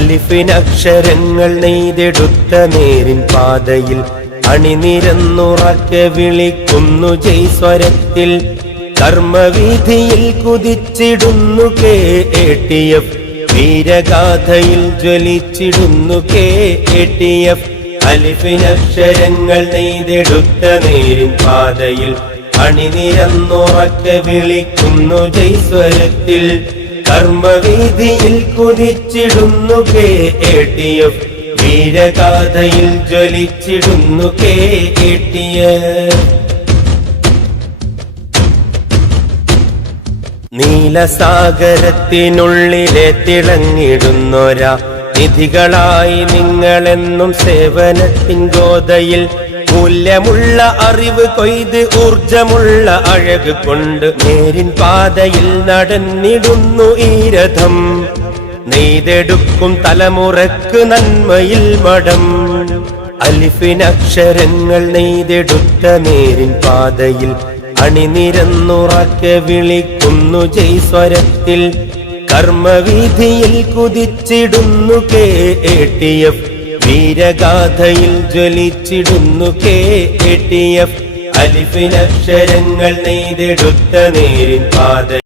അലിഫിനക്ഷരങ്ങൾ നെയ്തെടുത്ത നേരിൻ പാതയിൽ അണിനിരന്നുറക്കെ വിളിക്കുന്നു ജയ്സ്വരത്തിൽ. കർമ്മവീഥിയിൽ കുതിച്ചിടുന്നു KATF, വീരഗാഥയിൽ ജ്വലിച്ചിടുന്നു KATF. അലിഫിനക്ഷരങ്ങൾ നെയ്തെടുത്ത നേരിൻ പാതയിൽ അണിനിരന്നുറക്കെ വിളിക്കുന്നു ജയ്സ്വരത്തിൽ. കർമ്മവീഥിയിൽ കുതിച്ചിടുന്നു KATF, വീരഗാഥയിൽ ജ്വലിച്ചിടുന്നു KATF. നീലസാഗരത്തിനുള്ളിലെ തിളങ്ങിടുന്നൊരാ നിധികളായി നിങ്ങളെന്നും സേവനത്തിൻ ഗോതയിൽ. മൂല്യമുള്ള അറിവ് കൊയ്ത് ഊർജമുള്ള അഴക് കൊണ്ട് നേരിൻ പാതയിൽ നടന്നിടുന്നു ഈ രഥം. നെയ്തെടുക്കും തലമുറക്ക് നന്മയിൽ മഠം. അലിഫിനക്ഷരങ്ങൾ നെയ്തെടുത്ത നേരിൻ പാതയിൽ അണിനിരന്നുറക്കെ വിളിക്കുന്നു ജയ്സ്വരത്തിൽ. കർമ്മവീഥിയിൽ കുതിച്ചിടുന്നു KATF, വീരഗാഥയിൽ ജ്വലിച്ചിടുന്നു KATF. അലിഫിനക്ഷരങ്ങൾ നെയ്തെടുത്ത നേരിൻ പാത